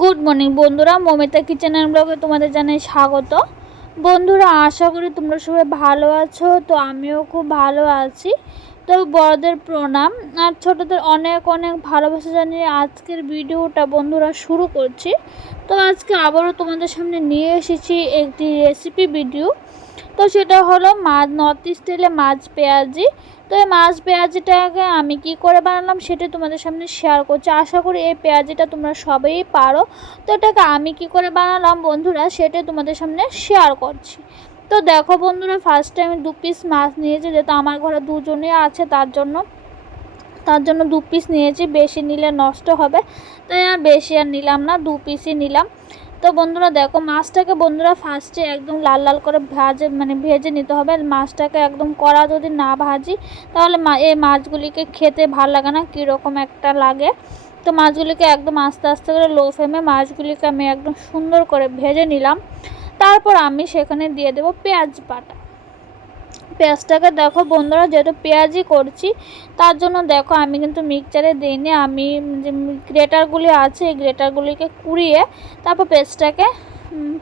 Good morning বন্ধুরা। মমিতা কিচেনের ব্লগে তোমাদের জানাই স্বাগত। বন্ধুরা, আশা করি তোমরা সবাই ভালো আছো, তো আমিও খুব ভালো আছি। তো বড়দের প্রণাম আর ছোটদের অনেক অনেক ভালোবাসা জানিয়ে আজকের ভিডিওটা বন্ধুরা শুরু করছি। তো আজকে আবারও তোমাদের সামনে নিয়ে এসেছি একটি রেসিপি ভিডিও তো সেটা হলো মাছ নর্থ স্টাইলে মাছ পেঁয়াজি। তো এই মাছ পেঁয়াজিটাকে আমি কি করে বানালাম সেটা তোমাদের সামনে শেয়ার করছি। আশা করি এই পেঁয়াজিটা তোমরা সবাই পারো। তো এটাকে আমি কি করে বানালাম বন্ধুরা সেটাই তোমাদের সামনে শেয়ার করছি। তো দেখো বন্ধুরা ফার্স্টে আমি দু পিস মাছ নিয়েছি, যেহেতু আমার ঘরে দুজনে আছে, তার জন্য তার জন্য দু পিস নিয়েছি, বেশি নিলে নষ্ট হবে, তাই আর বেশি আর নিলাম না দু পিসই নিলাম। তো বন্ধুরা, দেখো মাছটাকে বন্ধুরা ফার্স্টে একদম লাল লাল করে ভাজে মানে ভেজে নিতে হবে মাছটাকে একদম কড়া যদি না ভাজি, তাহলে এই মাছগুলিকে খেতে ভালো লাগে না, কীরকম একটা লাগে। তো মাছগুলিকে একদম আস্তে আস্তে করে লো ফ্লেমে মাছগুলিকে আমি একদম সুন্দর করে ভেজে নিলাম। তারপর আমি সেখানে দিয়ে দেবো পেঁয়াজ বাটা। পেঁয়াজটাকে দেখো বন্ধুরা, যেহেতু পেঁয়াজই করছি, তার জন্য দেখো আমি কিন্তু মিক্সচারে দিইনি। আমি যে গ্রেটারগুলি আছে, এই গ্রেটারগুলিকে কুড়িয়ে তারপর পেঁয়াজটাকে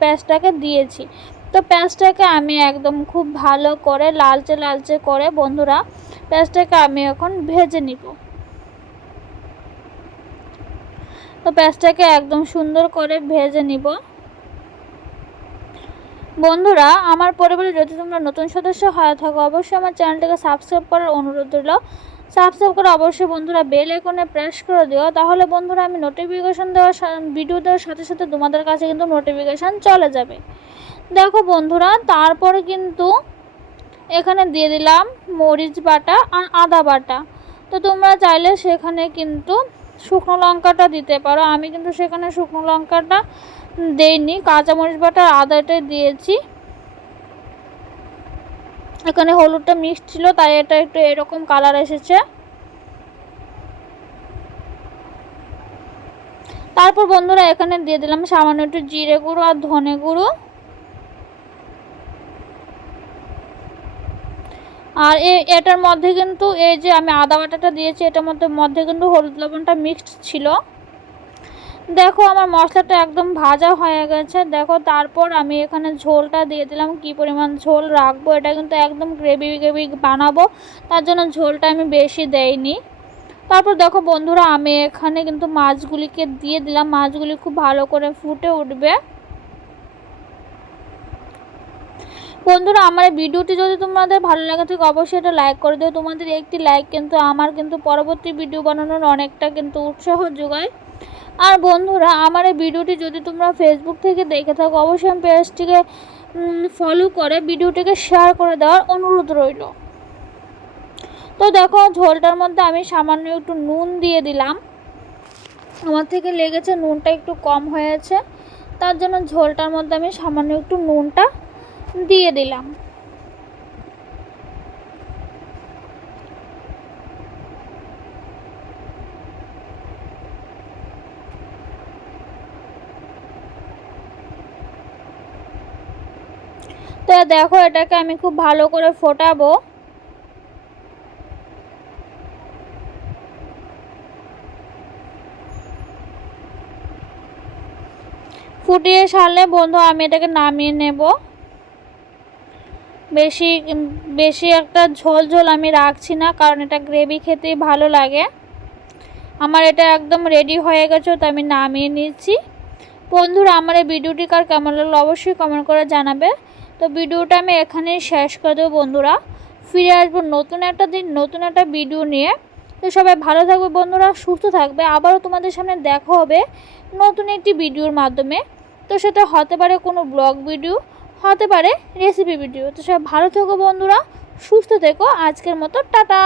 পেঁয়াজটাকে দিয়েছি। তো পেঁয়াজটাকে আমি একদম খুব ভালো করে লালচে লালচে করে বন্ধুরা, পেঁয়াজটাকে আমি এখন ভেজে নিব। তো পেঁয়াজটাকে একদম সুন্দর করে ভেজে নিব। বন্ধুরা, আমার পরিবারে যদি তোমরা নতুন সদস্য হয়ে থাকো, অবশ্যই আমার চ্যানেলটাকে সাবস্ক্রাইব করার অনুরোধ রইল। সাবস্ক্রাইব করে অবশ্যই বন্ধুরা বেল আইকনে প্রেস করে দিও। তাহলে বন্ধুরা, আমি নোটিফিকেশান দেওয়ার ভিডিও দেওয়ার সাথে সাথে তোমাদের কাছে কিন্তু নোটিফিকেশান চলে যাবে। দেখো বন্ধুরা, তারপরে কিন্তু এখানে দিয়ে দিলাম মরিচ বাটা আর আদা বাটা। তো তোমরা চাইলে সেখানে কিন্তু শুকনো লঙ্কাটা দিতে পারো। আমি কিন্তু সেখানে শুকনো লঙ্কাটা দেইনি, কাঁচামরিচ বাটা আদাটাই দিয়েছি। এখানে হলুদটা মিক্সড ছিল, তাই এটা একটু এরকম কালার এসেছে। তারপর বন্ধুরা, এখানে দিয়ে দিলাম সামান্য একটু জিরে গুঁড়ো আর ধনে গুঁড়ো। আর এটার মধ্যে কিন্তু এই যে আমি আদা বাটাটা দিয়েছি, এটার মধ্যে মধ্যে কিন্তু হলুদ লবণটা মিক্সড ছিল। দেখো আমার মশলাটা একদম ভাজা হয়ে গেছে। দেখো তারপর আমি এখানে ঝোলটা দিয়ে দিলাম। কি পরিমাণ ঝোল রাখব, এটা কিন্তু একদম গ্রেভি গ্রেভি বানাবো। তার জন্য ঝোলটা আমি বেশি দেইনি। তারপর দেখো বন্ধুরা, আমি এখানে কিন্তু মাছগুলিকে দিয়ে দিলাম। মাছগুলি খুব ভালো করে ফুটে উঠবে। বন্ধুরা, আমার ভিডিওটি যদি তোমাদের ভালো লাগে থাকে অবশ্যই এটা লাইক করে দিও। তোমাদের একটি লাইক কিন্তু আমার কিন্তু পরবর্তী ভিডিও বানানোর অনেকটা কিন্তু উৎসাহ যোগায়। আর বন্ধুরা, আমার এই ভিডিওটি যদি তোমরা ফেসবুক থেকে দেখে থাকো, অবশ্যই আমি পেজটিকে ফলো করে ভিডিওটিকে শেয়ার করে দেওয়ার অনুরোধ রইল। তো দেখো, ঝোলটার মধ্যে আমি সামান্য একটু নুন দিয়ে দিলাম। আমার থেকে লেগেছে নুনটা একটু কম হয়েছে। তার জন্য ঝোলটার মধ্যে আমি সামান্য একটু নুনটা দিয়ে দিলাম। তো দেখো, এটাকে আমি খুব ভালো করে ফোটাবো। ফুটিয়ে সারলে বন্ধু, আমি এটাকে নামিয়ে নেব। বেশি বেশি একটা ঝোল ঝোল আমি রাখছি না, কারণ এটা গ্রেভি খেতেই ভালো লাগে। আমার এটা একদম রেডি হয়ে গেছে, তো আমি নামিয়ে নিচ্ছি। বন্ধুরা, আমার এই ভিডিওটি কার কেমন লাগল অবশ্যই কমেন্ট করে জানাবে। তো ভিডিওটা আমি এখানেই শেষ করে দেবো বন্ধুরা। ফিরে আসব নতুন একটা দিন, নতুন একটা ভিডিও নিয়ে। তো সবাই ভালো থাকবে বন্ধুরা, সুস্থ থাকবে। আবারও তোমাদের সামনে দেখা হবে নতুন একটি ভিডিওর মাধ্যমে। তো সেটা হতে পারে কোনো ব্লগ ভিডিও হতে পারে রেসিপি ভিডিও তো সবাই ভালো থেকো বন্ধুরা, সুস্থ থেকো। আজকের মতো টাটা।